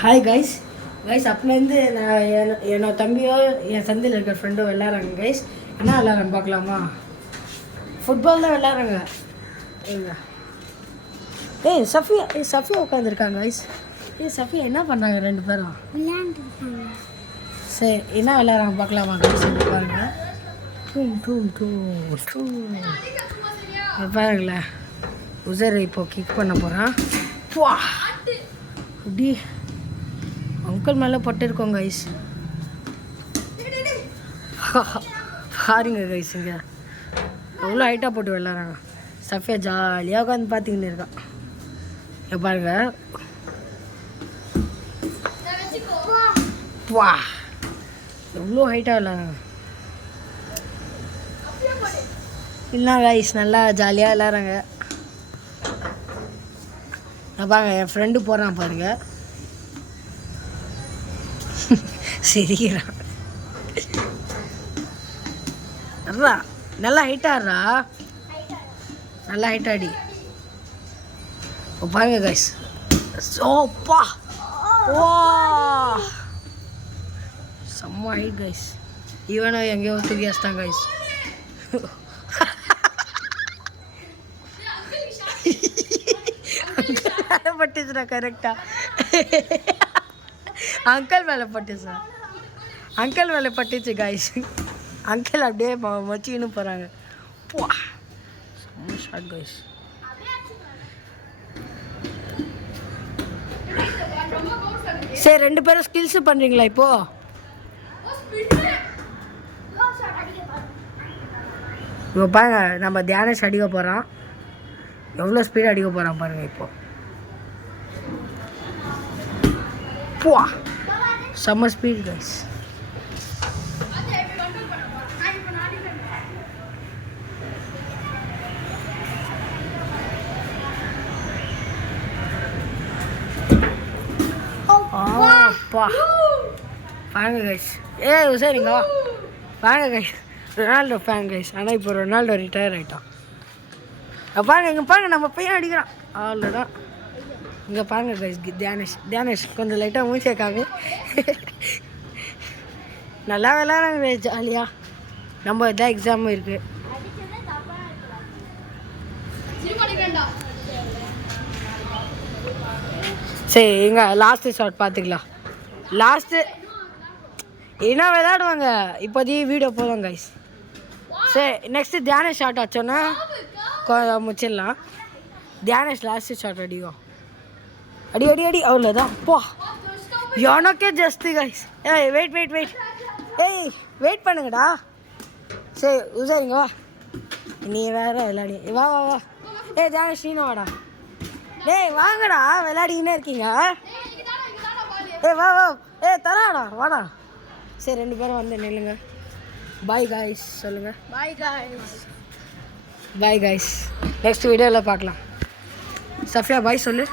Hi guys அப்போலேருந்து நான் என்னோட தம்பியோ என் சந்தையில் இருக்கிற ஃப்ரெண்டோ விளாட்றாங்க கைஸ். என்ன விளாட்றாங்க பார்க்கலாமா? ஃபுட்பால் தான் விளாட்றாங்க. சஃபியா உட்காந்துருக்காங்க கைஸ். சஃபியா என்ன பண்ணுறாங்க ரெண்டு பேரும்? விளையாண்டுருக்காங்க. சரி, என்ன விளாட்றாங்க பார்க்கலாமா கைஸ்? பாருங்கள். பாருங்களேன், உசர் இப்போ கிக் பண்ண போகிறான். அப்படி அங்கிள் மேலே பட்டிருக்கோங்க கைஸ். பாருங்க கைஸ், இங்கே எவ்வளோ ஹைட்டாக போட்டு விளாட்றாங்க. சஃபியா ஜாலியாக உட்காந்து பார்த்துக்கின்னு இருக்கான். இங்கே பாருங்க. வா, எவ்வளோ ஹைட்டாக விளாட்றாங்க. இல்லை கைஸ், நல்லா ஜாலியாக விளாட்றாங்க. பாருங்க, என் ஃப்ரெண்டு போகிறான் பாருங்க. சரிங்கிறான். நல்லா ஹைட்டாடுறா, நல்லா ஹைட்டாடி. பாருங்க கைஸ். சோப்பா, வா, செம்ம ஹைட் கைஸ். ஈவனோ எங்கேயோ தூக்கி வச்சிட்டான் கைஸ். பட்டுச்சுடா, கரெக்டா அங்கிள் மேலே பட்டுச்சா? அங்கிள் மேலே பட்டுச்சு கைஸ். அங்கிள் அப்படியே மச்சின்னு போகிறாங்க. செம்ம ஷாட் கைஸ். சரி, ரெண்டு பேரும் ஸ்கில்ஸ் பண்ணுறீங்களா இப்போ? இப்போ பாருங்க, நம்ம தியானேஷ் அடிக்க போகிறோம். எவ்வளோ ஸ்பீட் அடிக்க போகிறான் பாருங்கள் இப்போ. செம்ம ஸ்பீட் கைஸ். அப்பா பாருங்க கைஸ். சரிங்க பாருங்க கைஸ், ரொனால்டோ ஃபேன் கைஸ். ஆனால் இப்போ ரொனால்டோ ரிட்டையர் ஆகிட்டான். பாருங்க, இங்கே பாருங்க, நம்ம பையன் அடிக்கிறான். அவ்வளோதான். இங்கே பாருங்க கைஸ், தியானேஷ் கொஞ்சம் லைட்டாக மூச்சேக்காங்க. நல்லா விளாட்றாங்க ஜாலியாக. நம்ம இதான் எக்ஸாமும் இருக்குது. சரி, எங்க லாஸ்ட்டு ஷாட் பார்த்துக்கலாம். லாஸ்ட்டு என்ன விளையாடுவாங்க இப்போதைக்கு வீடியோ போதும் கைஸ். சரி, நெக்ஸ்ட்டு தியானேஷ் ஷாட் ஆச்சோன்னா முடிச்சிடலாம். தியானேஷ் லாஸ்ட்டு ஷாட் அடிக்கும். அடி அடி அடி, அவ்வளோதான். எனக்கே ஜஸ்ட்டு கைஸ். வெயிட் வெயிட் பண்ணுங்கடா. சரி உசாரிங்க, வா. நீ வேற விளையாடி வா வா வா. தியானேஷ் நீனும் வாடா. வாங்கடா, விளையாடிக்கினே இருக்கீங்க. வா வா. தராடா, வாடா. சரி, ரெண்டு பேரும் வந்து நில்லுங்க. பாய் காய்ஸ் சொல்லுங்கள். Bye guys. நெக்ஸ்ட் வீடியோவில் பார்க்கலாம். சஃபியா பாய் சொல்லு.